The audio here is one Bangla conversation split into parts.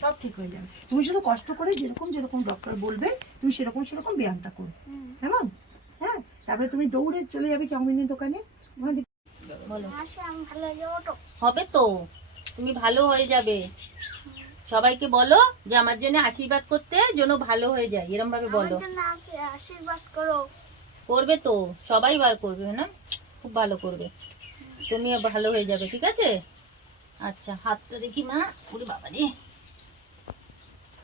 সব ঠিক হয়ে যাবে। তুমি শুধু কষ্ট করে যেরকম যেরকম ডক্টর বলবে তুমি সেরকম সেরকম ব্যায়ামটা করো, কেমন? হ্যাঁ, তারপরে তুমি দৌড়ে চলে যাবে চাউমিনের দোকানে। বলো, হবে তো, তুমি ভালো হয়ে যাবে। সবাইকে বলো যে আমার জন্য আশীর্বাদ করতে, যেন ভালো হয়ে যায়, এরকম ভাবে বলো। আশীর্বাদ করো। করবে তো, সবাই বার করবে না, খুব ভালো করবে, তুমিও ভালো হয়ে যাবে, ঠিক আছে? আচ্ছা, হাতটা দেখি মা। ওরে বাবা রে,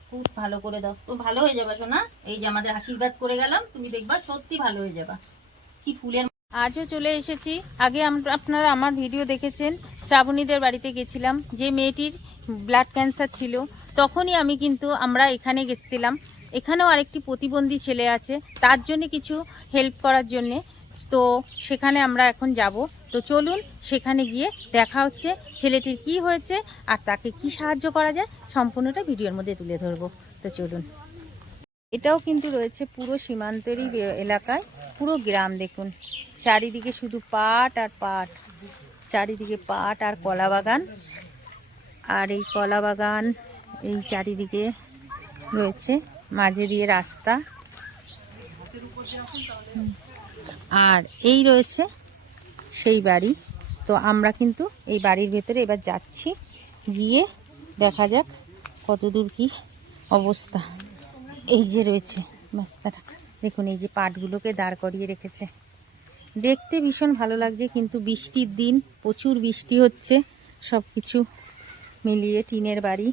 খুব ভালো করে দাও, তো ভালো হয়ে যাবে সোনা। এই যে আমাদের আশীর্বাদ করে গেলাম, তুমি দেখবা সত্যি ভালো হয়ে যাবা। কি ফুলের। আজও চলে এসেছি। আগে আপনারা আমার ভিডিও দেখেছেন, শ্রাবণীদের বাড়িতে গেছিলাম, যে মেয়েটির ব্লাড ক্যান্সার ছিল, তখনই আমি কিন্তু আমরা এখানে গেছিলাম। এখানেও আরেকটি প্রতিবন্ধী ছেলে আছে, তার জন্য কিছু হেল্প করার জন্যে, তো সেখানে আমরা এখন যাব। তো চলুন সেখানে গিয়ে দেখা হচ্ছে ছেলেটির কি হয়েছে আর তাকে কি সাহায্য করা যায়, সম্পূর্ণটা ভিডিওর মধ্যে তুলে ধরবো। তো চলুন। এটাও কিন্তু রয়েছে পুরো সীমান্তেরই এলাকায়, পুরো গ্রাম দেখুন, চারিদিকে শুধু পাট আর পাট, চারিদিকে পাট আর কলা বাগান। আর এই কলা বাগান, এই চারিদিকে রয়েছে, মাঝে দিয়ে রাস্তা, আর এই রয়েছে সেই বাড়ি। তো আমরা কিন্তু এই বাড়ির ভেতরে এবার যাচ্ছি, গিয়ে দেখা যাক কতদূর কি অবস্থা। এই যে রয়েছে রাস্তাটা, দেখুন এই যে পাটগুলোকে দাঁড় করিয়ে রেখেছে, দেখতে ভীষণ ভালো লাগছে, কিন্তু বৃষ্টির দিন, প্রচুর বৃষ্টি হচ্ছে, সব কিছু মিলিয়ে টিনের বাড়ি।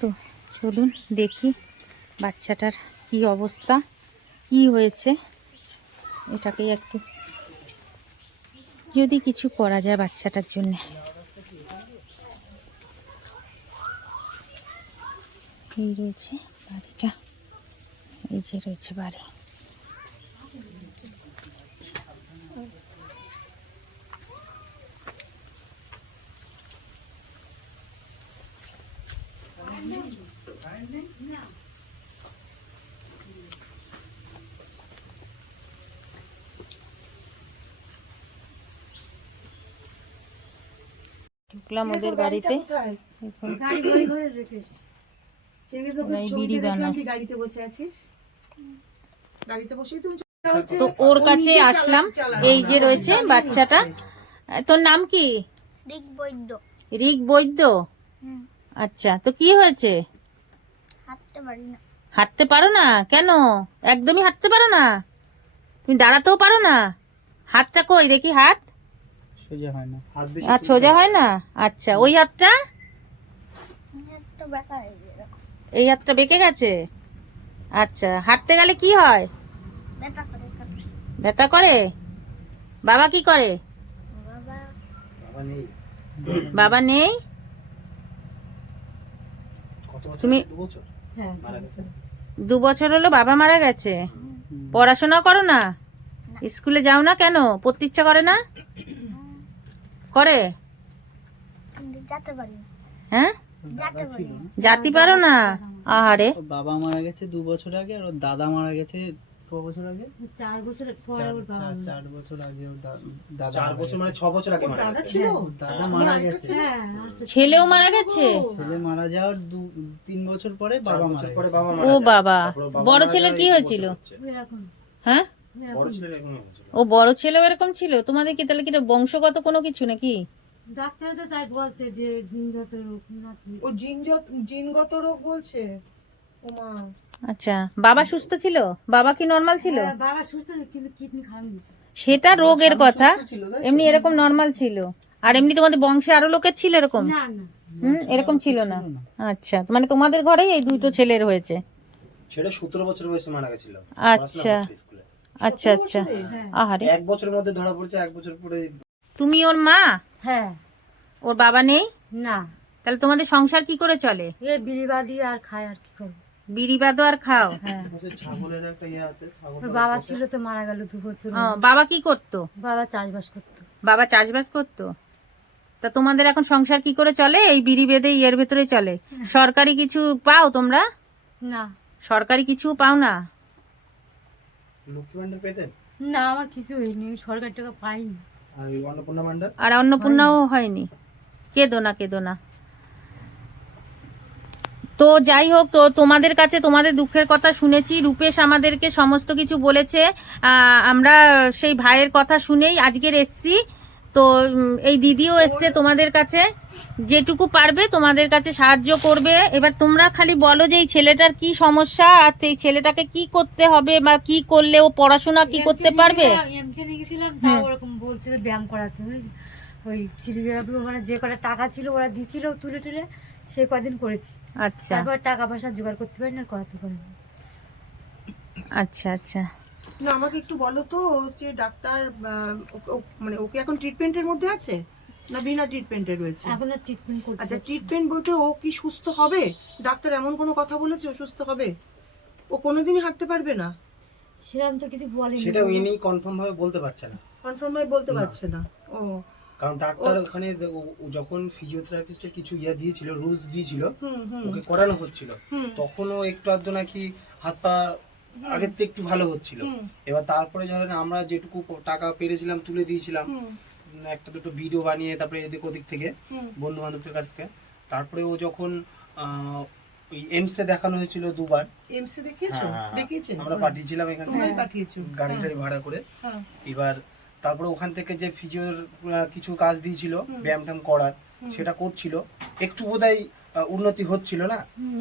তো চলুন দেখি বাচ্চাটার কি অবস্থা, কি হয়েছে, এটাকেই একটু যদি কিছু করা যায় বাচ্চাটার জন্য। এই রয়েছে বাড়িটা, এই যে রয়েছে বাড়ি। ঢুকলাম ওদের বাড়িতে, তো ওর কাছে আসলাম। এই যে রয়েছে বাচ্চাটা, তোর নাম কি? রিক বৈদ্য। রিক বৈদ্য, আচ্ছা, তো কি হয়েছে? হাঁটতে পারি না। হাঁটতে পারো না কেন? একদমই হাঁটতে পারো না? তুমি দাঁড়াতেও পারো না? হাতটা কই দেখি, হাত সোজা হয় না, হাত সোজা হয় না। আচ্ছা, ওই হাতটা, এই হাতটা বেঁকে গেছে। আচ্ছা, হাঁটতে গেলে কি হয়? ব্যথা করে। বাবা কি করে? বাবা নেই। তুমি 2 বছর হলো বাবা মারা গেছে। পড়াশোনা করো না? স্কুলে যাও না কেন? পড়তে ইচ্ছা করে না? করে? হ্যাঁ, জাতি পারো না? আহারে, বাবা মারা গেছে 2 বছর আগে, আর ওর দাদা মারা গেছে ক বছর আগে? 4 বছর পরে ওর বাবা 4 বছর আগে ওর দাদা 4 বছর মানে 6 বছর আগে মারা গেছে। দাদা মারা গেছে, ছেলেও মারা গেছে। ছেলে মারা যাওয়ার 3 বছর পরে বাবা মারা পরে গেছে। বাবা ও মারা যায়। বাবা, তারপরে বাবা বড় মারা ছেলের যায়, কি এই হয়েছিল? বছর হচ্ছে। এরকম হ্যাঁ, বড় ছেলের এখনো হয়েছিল। ও বড় ছেলেও এরকম ছিল। তোমাদের কি তাহলে কি এটা বংশগত কোনো কিছু নাকি? ডাক্তার তো তাই বলছে যে জিনগত রোগ নাকি। ও জিনগত রোগ বলছে। ও মা, আচ্ছা, বাবা সুস্থ ছিল? বাবা কি নর্মাল ছিল? হ্যাঁ, বাবা সুস্থ কিন্তু কিডনি খারাপ হয়েছে। সেটা রোগের কথা, এমনি এরকম নর্মাল ছিল। আর এমনি তোমাদের বংশে আরো লোকের ছিল এরকম? না না, এরকম ছিল না। আচ্ছা, মানে তোমাদের ঘরেই এই দুটো ছেলের হয়েছে? সেটা 17 বছর বয়সে মারা গেছিল। আচ্ছা আচ্ছা আচ্ছা, আহারে। 1 বছরের মধ্যে ধরা পড়ছে, 1 বছর পরে। তুমি ওর মা? হ্যাঁ। ওর বাবা নেই? না, তাহলে তোমাদের সংসার কি করে চলে? এ বিড়িবাদি আর খায়, আর কি করবো। বিড়ি বাদো আর খাও? হ্যাঁ, ছাগলের একটা ইয়ে আছে, ছাগল। ওর বাবা ছিল তো মারা গেল 2 বছর। ও, বাবা কি করতো? বাবা চাষবাস করতো। বাবা চাষবাস করতো। তা তোমাদের এখন সংসার কি করে চলে? এই বিড়ি বেঁধে ইয়ের ভেতরে চলে? সরকারি কিছু পাও তোমরা? না সরকারি কিছু পাও না? লক্ষ্মী ভান্ডার পেতেন? না, আমার কিছু হয়নি, সরকার টাকা পাইনি। আর ওই অন্নপূর্ণা ভান্ডার? আর অন্নপূর্ণাও হয়নি? কেঁদো না, কেঁদো না। তো যাই হোক, তো তোমাদের কাছে তোমাদের দুঃখের কথা শুনেছি, রূপেশ আমাদেরকে সমস্ত কিছু বলেছে। আমরা সেই ভাইয়ের কথা শুনেই আজকের এসছি। তো এই দিদিও এসছে তোমাদের কাছে, যেটুকু পারবে তোমাদের কাছে সাহায্য করবে। এবার তোমরা খালি বলো যে এই ছেলেটার কি সমস্যা, আর এই ছেলেটাকে কি করতে হবে, বা কি করলে ও পড়াশোনা কি করতে পারবে। এমসে নিয়ে গেছিলাম, তাও ওরকম বলছিল ব্যায়াম করাতে। ওই সিরিয়াপি মানে যে কটা টাকা ছিল ওরা দিছিল তুলে তুলে, সেই কদিন করেছি। আচ্ছা তারপর টাকা পয়সা জোগাড় করতে পারি না, করাতে পারি না। আচ্ছা আচ্ছা। না আমাকে একটু বলো তো, যে ডাক্তার মানে ওকে এখন ট্রিটমেন্টের মধ্যে আছে না বিনা ট্রিটমেন্টে রয়েছে? এখন আর ট্রিটমেন্ট করতে আচ্ছা, পারছি না। ট্রিটমেন্ট বলতে ও কি সুস্থ হবে? ডাক্তার এমন কোনো কথা বলেছে ও সুস্থ হবে? ও কোনোদিনই হাঁটতে পারবে না? সেরকম তো কিছু বলেনি। সেটা ইনি কনফার্ম ভাবে বলতে পারছে না, কনফার্ম ভাবে বলতে পারছে না। ও কারণ ডাক্তার ওখানে ও যখন ফিজিওথেরাপিস্টের কিছু দিয়েছিল, রুলস দিয়েছিল, হুম হুম ওকে করানো হচ্ছিল, হুম। তখনও একটু আধটু নাকি হাত পা আগের থেকে একটু ভালো হচ্ছিল। হুম। এবার তারপরে ধরেন আমরা যেটুকু টাকা পেরেছিলাম তুলে দিয়েছিলাম, হুম একটা দুটো ভিডিও বানিয়ে, তারপরে এদিক ওদিক থেকে হুম বন্ধু বান্ধবদের কাছ থেকে। তারপরে ও যখন ওই এমসে দেখানো হয়েছিল 2 বার, এমসে দেখিয়েছো? দেখিয়েছে? আমরা পাঠিয়েছিলাম এখান থেকে তোমরাই পাঠিয়েছো? গাড়ি টাড়ি ভাড়া করে। হ্যাঁ এবার তারপরে ওখান থেকে যে ফিজিওর কিছু কাজ দিয়েছিল ব্যায়াম ট্যাম করার, সেটা করছিল, একটু বোধহয় উন্নতি হচ্ছিল না,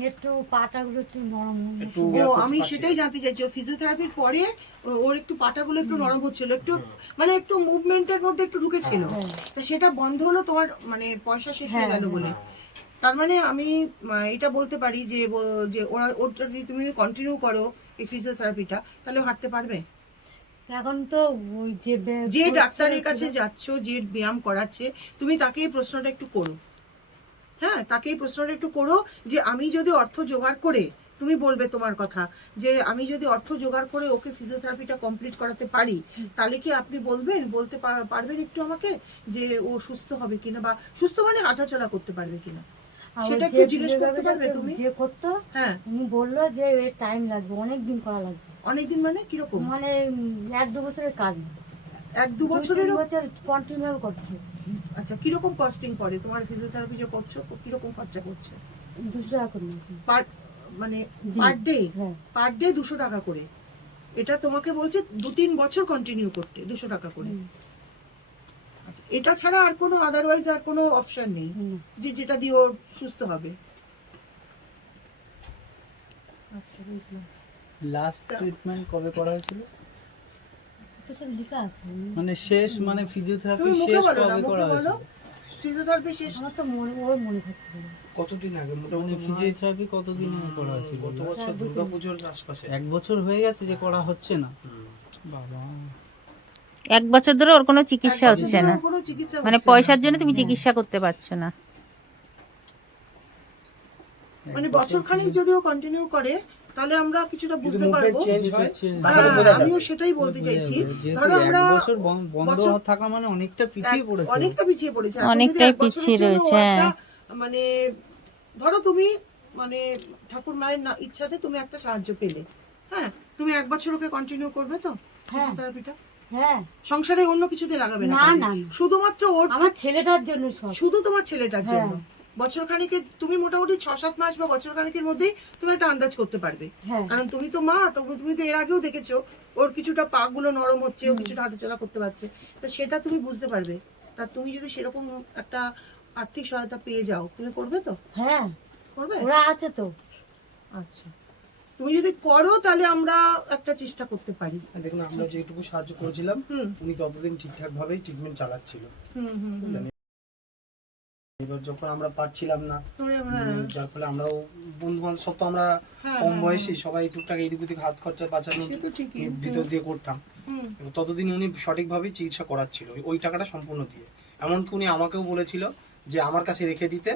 একটু পাটাগুলো একটু নরম একটু ও ইয়া করতে আমি পারছিল। সেটাই জানতে চাইছি, ও ফিজিওথেরাপির পরে ওর একটু পাটাগুলো একটু নরম হচ্ছিল, একটু মানে একটু মুভমেন্টের মধ্যে একটু ঢুকেছিল, তা সেটা বন্ধ হলো তোমার মানে পয়সা শেষ হয়ে গেল বলে? তার মানে আমি এটা বলতে পারি যে যে ওটা যদি তুমি কন্টিনিউ করো এই ফিজিওথেরাপিটা, তাহলে ও হাঁটতে পারবে? এখন তো ওই যে যে ডাক্তারের কাছে যাচ্ছ, যে ব্যায়াম করাচ্ছে, তুমি তাকে এই প্রশ্নটা একটু করো। হ্যাঁ, তাকে এই প্রশ্নটা একটু করো যে আমি যদি অর্থ জোগাড় করে, তুমি বলবে তোমার কথা, যে আমি যদি অর্থ জোগাড় করে ওকে ফিজিওথেরাপিটা কমপ্লিট করাতে পারি, তাহলে কি আপনি বলতে পারবেন একটু আমাকে যে ও সুস্থ হবে কিনা, বা সুস্থ মানে হাঁটাচলা করতে পারবে কিনা, সেটা একটু জিজ্ঞেস করতে পারবে তুমি? যে করতো, হ্যাঁ, উনি বললো যে টাইম লাগবে, অনেক দিন করা লাগবে। অনেকদিন মানে কিরকম? মানে 1-2 বছরের কাজ না, 1-2 বছরেরও? বছর কন্টিনিউ করতে হবে। আচ্ছা, কিরকম কস্টিং পড়ে তোমার ফিজিওথেরাপি যে করছো, কিরকম খরচা করছে? 200 টাকা করে নিয়েছি। মানে পার ডে? হ্যাঁ। পার ডে 200 টাকা করে? এটা তোমাকে বলছে 2-3 বছর কন্টিনিউ করতে 200 টাকা করে? আচ্ছা, এটা ছাড়া আর কোনো আদারওয়াইজ আর কোনো অপশন নেই যে যেটা দিয়ে ও সুস্থ হবে? আচ্ছা, বুঝলাম। লাস্ট ট্রিটমেন্ট কবে করা হয়েছিল? তো সব লেখা আছে। মানে শেষ, মানে ফিজিওথেরাপি তুমি মুখে শেষ বলো না, কবে মুখে করা বলো। হয়েছিল? ফিজিওথেরাপি শেষ আমার তো ওর মনে থাকতে পারে। কতদিন আগে? মানে মোটামুটি ফিজিওথেরাপি কতদিন আগে করা হয়েছিল? গত বছর দুর্গাপুজোর আশপাশে। 1 বছর হয়ে গেছে যে করা হচ্ছে না? বাবা, 1 বছর ধরে ওর কোনো চিকিৎসা হচ্ছে না, কোনো চিকিৎসা মানে হচ্ছে না। পয়সার জন্য তুমি চিকিৎসা করতে পারছো না। মানে বছর খানিক যদি ও কন্টিনিউ করে, তাহলে আমরা কিছুটা যদি বুঝতে মুভমেন্ট পারবো। চেঞ্জ হয় change তাহলে হ্যাঁ, বোঝা যাবে। আমিও সেটাই বলতে চাইছি। যেহেতু ধরো 1 আমরা বছর বন্ধ বছর- থাকা মানে অনেকটা পিছিয়ে পড়েছে। অনেকটা পিছিয়ে পড়েছে, এখন যদি অনেকটাই 1 বছরের পিছিয়ে জন্য ও রয়েছে, একটা, হ্যাঁ। মানে ধরো তুমি মানে ঠাকুর মায়ের ইচ্ছাতে তুমি একটা সাহায্য পেলে, হ্যাঁ, তুমি 1 বছর ওকে কন্টিনিউ করবে তো ফিজিওথেরাপিটা? হ্যাঁ, সংসারে অন্য কিছুতে লাগাবে না না, কাজে? না। শুধুমাত্র ওর, আমার ছেলেটার জন্য সব। শুধু তোমার ছেলেটার হ্যাঁ। জন্য? বছর খানিকে তুমি মোটামুটি 6-7 মাস বা বছর খানিকের মধ্যেই তুমি একটা আন্দাজ করতে পারবে, হ্যাঁ। কারণ তুমি তো মা, তুমি তো এর আগেও দেখেছো ওর কিছুটা পা গুলো নরম হচ্ছে, ও কিছুটা হাঁটাচলা করতে পারছে, তা সেটা তুমি বুঝতে পারবে। তা তুমি যদি সেরকম একটা আর্থিক সহায়তা পেয়ে যাও, তুমি করবে তো? হ্যাঁ, করবে? ওরা আছে তো। আচ্ছা, তুমি যদি করো তাহলে আমরা একটা চেষ্টা করতে পারি। দেখুন, আমরা যেটুকু সাহায্য করেছিলাম হুম উনি ততদিন ঠিকঠাক ভাবেই ট্রিটমেন্ট চালাচ্ছিল। হুম হুম হুম। এবার যখন আমরা পারছিলাম না, হ্যাঁ, যার ফলে আমরাও বন্ধু বান্ধব সব তো আমরা হ্যাঁ, কম হ্যাঁ, বয়সী, সবাই টুকটাক এইদিক ওদিক হাত খরচা বাঁচানোর সে তো ঠিকই। ভিতর দিয়ে করতাম। হুম এবং ততদিন উনি সঠিকভাবেই চিকিৎসা করাচ্ছিল ওই টাকাটা সম্পূর্ণ দিয়ে। এমনকি উনি আমাকেও বলেছিল যে আমার কাছে রেখে দিতে,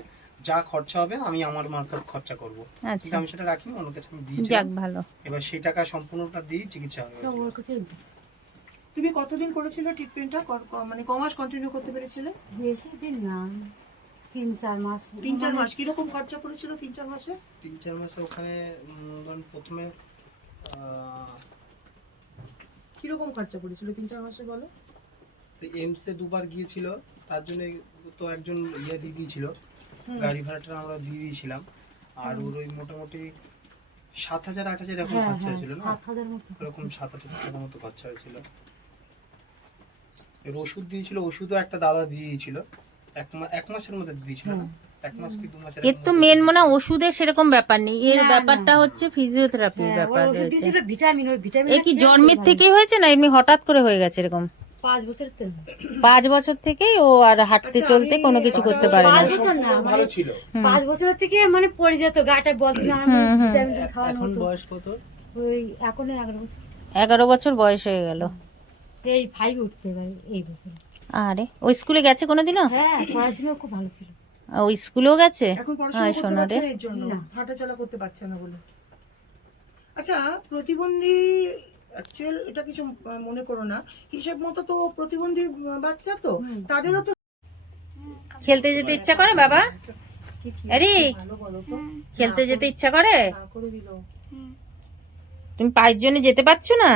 যা খরচা হবে আমি আমার মারফত খরচা করবো, আচ্ছা, কিন্তু আমি সেটা রাখিনি, অন্য কাছে আমি দিয়েছি। যাক ভালো। এবার সেই টাকা সম্পূর্ণটা দিয়ে চিকিৎসা হয়ে সব গেছিল। ওর কাছে তুমি কতদিন করেছিলে ট্রিটমেন্টটা, মানে কমাস কন্টিনিউ করতে পেরেছিলে? বেশি দিন না, 3-4 মাস। 3-4 মাস। কিরকম খরচা পড়েছিল 3-4 মাসে? 3-4 মাসে ওখানে ধরুন প্রথমে কিরকম খরচা পড়েছিল 3-4 মাসে বলো? এমসে 2 বার গিয়েছিল, তার জন্য তো একজন দিদি ছিল, গাড়ি ভাড়াটা আমরা দিয়ে দিয়েছিলাম। আর ওর ওই মোটামুটি 7,000-8,000 এরকম খরচা হয়েছিল না, 7,000 মতো। এরকম 7,000 টাকার মতো খরচা হয়েছিল। এর ওষুধ দিয়েছিল, ওষুধও একটা দাদা দিয়ে দিয়েছিল, এক মাসের মধ্যে দিয়ে দিয়েছিল না, 1 মাস কি 2 মাসের এর তো মেন মনে হয় ওষুধের সেরকম ব্যাপার নেই, এর ব্যাপারটা হচ্ছে ফিজিওথেরাপির হ্যাঁ, ব্যাপার ওর ওষুধ রয়েছে। দিয়েছিল ভিটামিন, ওই ভিটামিন এ কি জন্মের থেকেই হয়েছে না এমনি হঠাৎ করে হয়ে গেছে এরকম? 5 বছর তো 5 বছর থেকেই ও আর হাঁটতে চলতে কোনো কিছু করতে পারে না। 5 বছর না, ভালো ছিল। 5 বছর থেকে মানে পড়ে যেত গাটা, বলছিল ভিটামিন খাওয়ানো এখন হতো। বয়স কত? ওই এখন 11 বছর, 11 বছর বয়স হয়ে গেল। এই 5 উঠতে পারে এই বছর। আরে ওই স্কুলে গেছে কোনোদিনও? হ্যাঁ, পড়াশোনা খুব ভালো ছিল। ওই স্কুলেও গেছে? এখন পড়াশোনা আয় করতে সোনা পারছে রে। না এর জন্য, না। হাঁটাচলা করতে পারছে না বলে। আচ্ছা, প্রতিবন্ধী অ্যাকচুয়াল এটা কিছু মনে করো না, হিসেব মতো তো প্রতিবন্ধী বাচ্চা তো তাদেরও তো খেলতে যেতে ইচ্ছা করে বাবা? আরে ভালো বলো তো, খেলতে যেতে ইচ্ছা করে? না করে দিল। তুমি পায়ের জন্য যেতে পারছো না?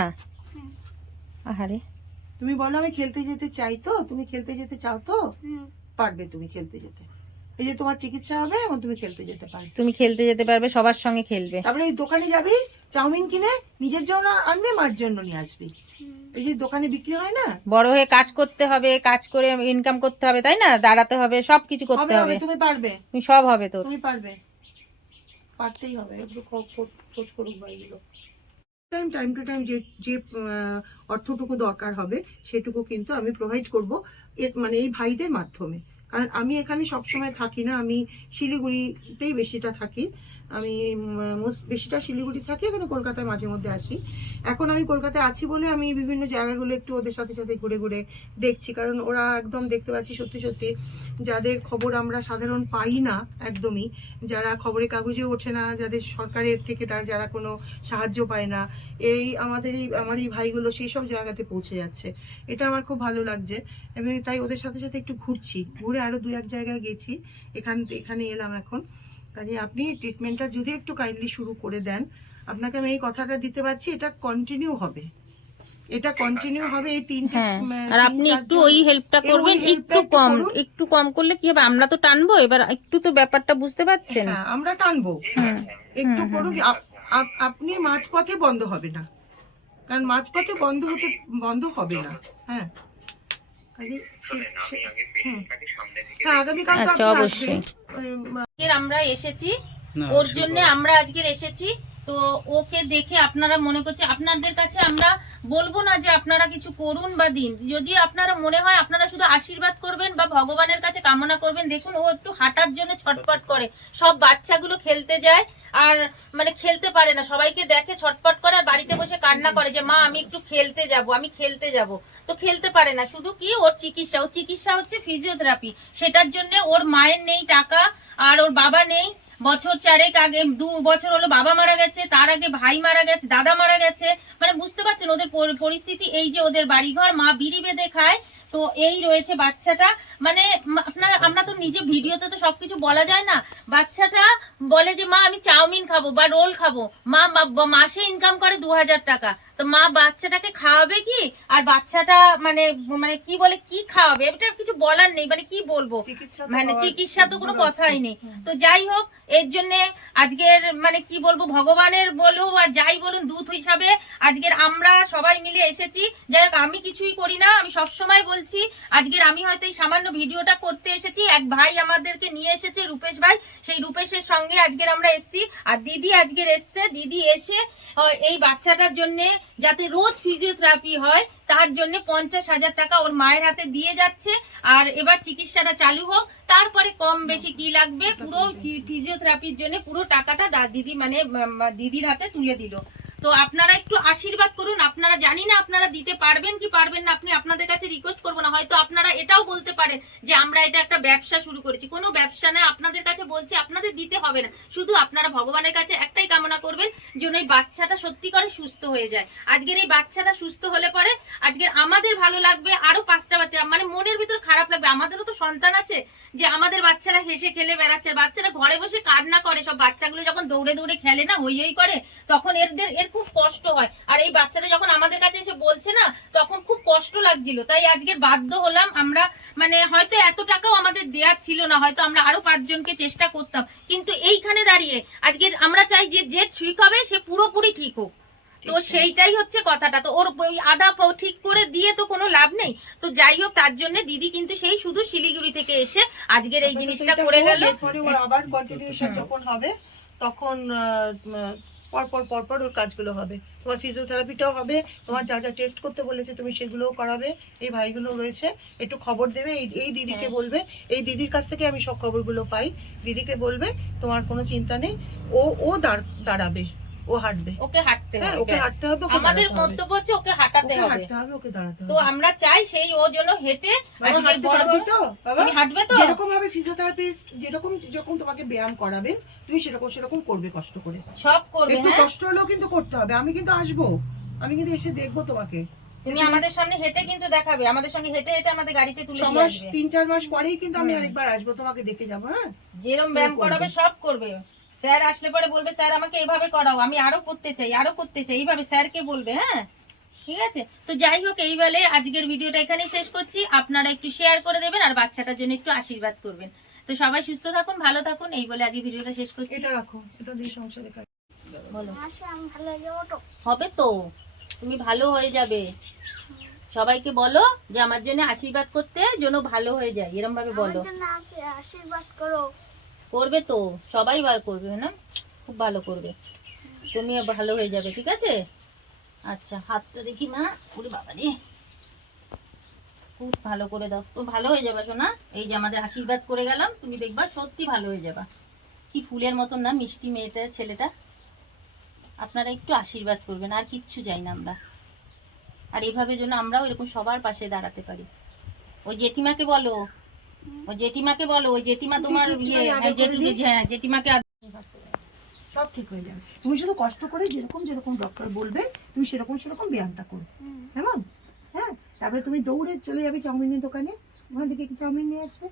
আরে তুমি বলো আমি খেলতে যেতে চাই, তো তুমি খেলতে যেতে চাও তো, পারবে তুমি খেলতে যেতে। এই যে তোমার চিকিৎসা হবে এবং তুমি খেলতে যেতে পারবে। তুমি খেলতে যেতে পারবে, সবার সঙ্গে খেলবে। তারপরে এই দোকানে যাবি, চাউমিন কিনে নিজের জন্য আনবে, মার জন্য নিয়ে আসবি। এই যে দোকানে বিক্রি হয় না, বড় হয়ে কাজ করতে হবে, কাজ করে ইনকাম করতে হবে, তাই না? দাঁড়াতে হবে, সবকিছু করতে হবে হবে। হবে, তুমি পারবে, তুমি সব হবে তোর। তুমি পারবে, পারতেই হবে। একটু খোঁজ করুক বা এগুলো টাইম টু টাইম যে যে অর্থটুকু দরকার হবে সেটুকু কিন্তু আমি প্রোভাইড করব, মানে এই ভাইদের মাধ্যমে। কারণ আমি এখানে সবসময় থাকি না, আমি শিলিগুড়িতেই বেশিটা থাকি। আমি বেশিটা শিলিগুড়ি থাকি, এখানে কলকাতায় মাঝে মধ্যে আসি। এখন আমি কলকাতায় আছি বলে আমি বিভিন্ন জায়গাগুলো একটু ওদের সাথে সাথে ঘুরে ঘুরে দেখছি, কারণ ওরা একদম দেখতে পাচ্ছি সত্যি সত্যি যাদের খবর আমরা সাধারণ পাই না একদমই, যারা খবরের কাগজে ওঠে না, যাদের সরকারের থেকে তার যারা কোনো সাহায্য পায় না, আমার এই ভাইগুলো সেই সব জায়গাতে পৌঁছে যাচ্ছে। এটা আমার খুব ভালো লাগছে এবং তাই ওদের সাথে সাথে একটু ঘুরছি, ঘুরে আরো 2-1 জায়গায় গেছি, এখানে এলাম এখন। কাজে আপনি ট্রিটমেন্টটা যদি একটু কাইন্ডলি শুরু করে দেন, আপনাকে আমি এই কথাটা দিতে পারছি, এটা কন্টিনিউ হবে, এটা কন্টিনিউ হবে এই 3 হ্যাঁ, আর আপনি একটু ওই হেল্পটা করবেন, একটু কম করলে কি হবে? আমরা তো টানবো, এবার একটু তো ব্যাপারটা বুঝতে পারছেন। হ্যাঁ, আমরা টানবো, একটু করুক। আপনি মাঝপথে বন্ধ হবে না, কারণ মাঝপথে বন্ধ হবে না। হ্যাঁ, হ্যাঁ, আগামীকাল তো আচ্ছা, আপনি অবশ্যই। আসবেন। আজকের আমরা এসেছি, না, ওর জন্য আমরা আজকের এসেছি। তো ওকে দেখে আপনারা মনে করছে, আপনাদের কাছে আমরা বলবো না যে আপনারা কিছু করুন বা দিন, যদি আপনারা মনে হয় আপনারা শুধু আশীর্বাদ করবেন বা ভগবানের কাছে কামনা করবেন। দেখুন ও একটু হাঁটার জন্য ছটপট করে, সব বাচ্চাগুলো খেলতে যায় আর মানে খেলতে পারে না, সবাইকে দেখে ছটপট করে আর বাড়িতে বসে কান্না করে যে মা আমি একটু খেলতে যাব, আমি খেলতে যাব। তো খেলতে পারে না, শুধু কি ওর চিকিৎসা হচ্ছে ফিজিওথেরাপি। সেটার জন্য ওর মায়ের নেই টাকা আর ওর বাবা নেই। বছর 4 আগে, 2 বছর হলো বাবা মারা গেছে, তার আগে ভাই মারা গেছে, দাদা মারা গেছে। মানে বুঝতে পারছেন ওদের পরিস্থিতি। এই যে ওদের বাড়িঘর, মা বিড়ি বেঁধে খায়। তো এই রয়েছে বাচ্চাটা। মানে আমরা তো নিজে ভিডিওতে তো সবকিছু বলা যায় না। বাচ্চাটা বলে যে মা আমি চাউমিন খাবো বা রোল খাবো। মা মাসে ইনকাম করে 2000 টাকা। তো মা বাচ্চাটাকে খাওয়াবে কি? আর বাচ্চাটা মানে মানে কি বলে কি খাওয়াবে, এটা কিছু বলার নেই। মানে কি বলবো, মানে চিকিৎসা তো কোনো কথাই নেই। তো যাই হোক, এর জন্য আজকের মানে কি বলবো, ভগবানের বলো আর যাই বলুন, দূত হিসাবে আজকের আমরা সবাই মিলে এসেছি। যাই হোক, আমি কিছুই করি না, আমি সবসময় বলছি। আজকের আমি হয়তো এই সামান্য ভিডিওটা করতে এসেছি, এক ভাই আমাদেরকে নিয়ে এসেছে, রূপেশ ভাই। সেই রূপেশের সঙ্গে আজকের আমরা এসেছি। আর দিদি আজকের এসছে, দিদি এসে এই বাচ্চাটার জন্য যাতে রোজ ফিজিওথেরাপি হয় তার জন্য 50,000 টাকা ওর মায়ের হাতে দিয়ে যাচ্ছে। আর এবার চিকিৎসাটা চালু হোক, তারপরে কম বেশি কি লাগবে পুরো ফিজিওথেরাপির জন্য পুরো টাকাটা দিদি মানে দিদির হাতে তুলে দিল। তো আপনারা একটু আশীর্বাদ করুন। আপনারা জানি না আপনারা দিতে পারবেন কি পারবেন না, আপনি আপনাদের কাছে রিকোয়েস্ট করবো না। হয়তো আপনারা এটাও বলতে পারেন যে আমরা এটা একটা ব্যবসা শুরু করেছি। কোনো ব্যবসা না, আপনাদের কাছে বলছি আপনাদের দিতে হবে না। শুধু আপনারা ভগবানের কাছে একটাই কামনা করবেন যেন এই বাচ্চাটা সত্যি করে সুস্থ হয়ে যায়। আজকের এই বাচ্চাটা সুস্থ হলে পরে আজকের আমাদের ভালো লাগবে, আরো 5টা বাচ্চা মানে মনের ভিতর খারাপ লাগবে। আমাদেরও তো সন্তান আছে, যে আমাদের বাচ্চারা হেসে খেলে বেড়াচ্ছে, বাচ্চারা ঘরে বসে কান্না করে। সব বাচ্চাগুলো যখন দৌড়ে দৌড়ে খেলে না, হই হই করে, তখন এর খুব কষ্ট হয়। আর এই বাচ্চাটা যখন আমাদের কাছে এসে বলছে না, তখন খুব কষ্ট লাগছিল। তাই আজকে বাধ্য হলাম আমরা, মানে হয়তো এত টাকাও আমাদের দেয়া ছিল না, হয়তো আমরা আরো 5 জনকে চেষ্টা করতাম, কিন্তু এইখানে দাঁড়িয়ে আজকে আমরা চাই যে যে ঠিক হবে সে পুরোপুরি ঠিক হোক। তো সেইটাই হচ্ছে কথাটা। তো ওর ওই আধা ঠিক করে দিয়ে তো কোনো লাভ নেই। তো যাই হোক, তার জন্য দিদি কিন্তু সেই শুধু শিলিগুড়ি থেকে এসে আজকের এই জিনিসটা করে গেল। এরপরে ওর আবার কন্টিনিউশন যখন হবে তখন পরপর ওর কাজগুলো হবে। তোমার ফিজিওথেরাপিটাও হবে, তোমার যা যা টেস্ট করতে বলেছে তুমি সেগুলোও করাবে। এই ভাইগুলো রয়েছে, একটু খবর দেবে, এই দিদিকে বলবে, এই দিদির কাছ থেকে আমি সব খবরগুলো পাই। দিদিকে বলবে তোমার কোনো চিন্তা নেই, ও দাঁড়াবে, ও হাঁটবে। ওকে হাঁটতে হ্যাঁ, হবে, ওকে ব্যাস। হাঁটতে হবে, ওকে আমাদের দাঁড়াতে হবে। মন্তব্য হচ্ছে ওকে হাঁটাতে ওকে হবে। হাঁটতে হবে, ওকে দাঁড়াতে তো হবে। আমরা চাই সেই ও যেন হেঁটে বাবা, আজকের হাঁটতে বড় পারবি তো বাবা? তুমি হাঁটবে তো? যেরকম ভাবে ফিজিওথেরাপিস্ট যেরকম তোমাকে ব্যায়াম করাবে তুমি সেরকম করবে, কষ্ট করে। সব করবে, একটু হ্যাঁ। কষ্ট হলেও কিন্তু করতে হবে। আমি কিন্তু আসবো, আমি কিন্তু এসে দেখবো তোমাকে। তুমি আমাদের সামনে হেঁটে কিন্তু দেখাবে, আমাদের সঙ্গে হেঁটে হেঁটে আমাদের গাড়িতে তুলে দিয়ে 6 মাস আসবে। 3-4 মাস পরেই কিন্তু আমি আরেকবার আসবো, তোমাকে দেখে যাবো। হ্যাঁ, যেরকম ব্যায়াম করবে। করাবে সব করবে। স্যার আসলে পরে বলবে স্যার আমাকে এইভাবে করাও, আমি আরো করতে চাই এইভাবে স্যারকে বলবে। হ্যাঁ, ঠিক আছে। তো যাই হোক, এই বলে আজকের ভিডিওটা এখানেই শেষ করছি। আপনারা একটু শেয়ার করে দেবেন আর বাচ্চাটার জন্য একটু আশীর্বাদ করবেন। তো সবাই সুস্থ থাকুন, ভালো থাকুন, এই বলে আজকে ভিডিওটা শেষ করছি। এটা রাখো, এটা দিয়ে সংসারে কাজ। বলো। মাসে আমি ভালো হয়ে যাবো তো? হবে তো, তুমি ভালো হয়ে যাবে। সবাইকে বলো যে আমার জন্য আশীর্বাদ করতে, যেন ভালো হয়ে যায়, এরকম ভাবে আমার বলো। জন্য আশীর্বাদ করো। করবে তো, সবাই বার করবে না, খুব ভালো করবে, তুমিও ভালো হয়ে যাবে, ঠিক আছে। আচ্ছা, হাতটা দেখি মা, ওরে বাবা রে, খুব ভালো করে দাও, তুমি ভালো হয়ে যাবে সোনা। এই যে আমাদের আশীর্বাদ করে গেলাম, তুমি দেখবা সত্যি ভালো হয়ে যাবা। কি ফুলের মতন না মিষ্টি মেয়েটা, ছেলেটা। আপনারা একটু আশীর্বাদ করবেন, আর কিচ্ছু চাই না আমরা। আর এইভাবে যেন আমরাও এরকম সবার পাশে দাঁড়াতে পারি। ওই জেঠিমাকে বলো, ওই জেঠিমা তোমার জেঠিমাকে সব ঠিক হয়ে যাবে। তুমি শুধু কষ্ট করে যেরকম ডক্টর বলবে তুমি সেরকম ব্যায়ামটা করো, কেমন? হ্যাঁ, তারপরে তুমি দৌড়ে চলে যাবে চাউমিনের দোকানে, ওখান থেকে কি চাউমিন নিয়ে আসবে,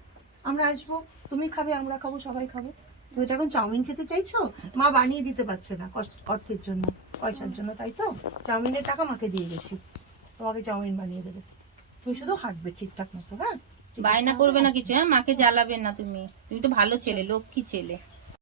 আমরা আসবো, তুমি খাবে, আমরা খাবো, সবাই খাবো। তুমি তো এখন চাউমিন খেতে চাইছো, মা বানিয়ে দিতে পারছে না অর্থের জন্য, পয়সার জন্য, তাই তো চাউমিনের টাকা মাকে দিয়ে গেছি, তোমাকে চাউমিন বানিয়ে দেবে। তুমি শুধু হাঁটবে ঠিকঠাক মতো। হ্যাঁ, বায়না করবে না কিছু, হ্যাঁ, মাকে জ্বালাবে না। তুমি তো ভালো ছেলে, লক্ষ্মী ছেলে।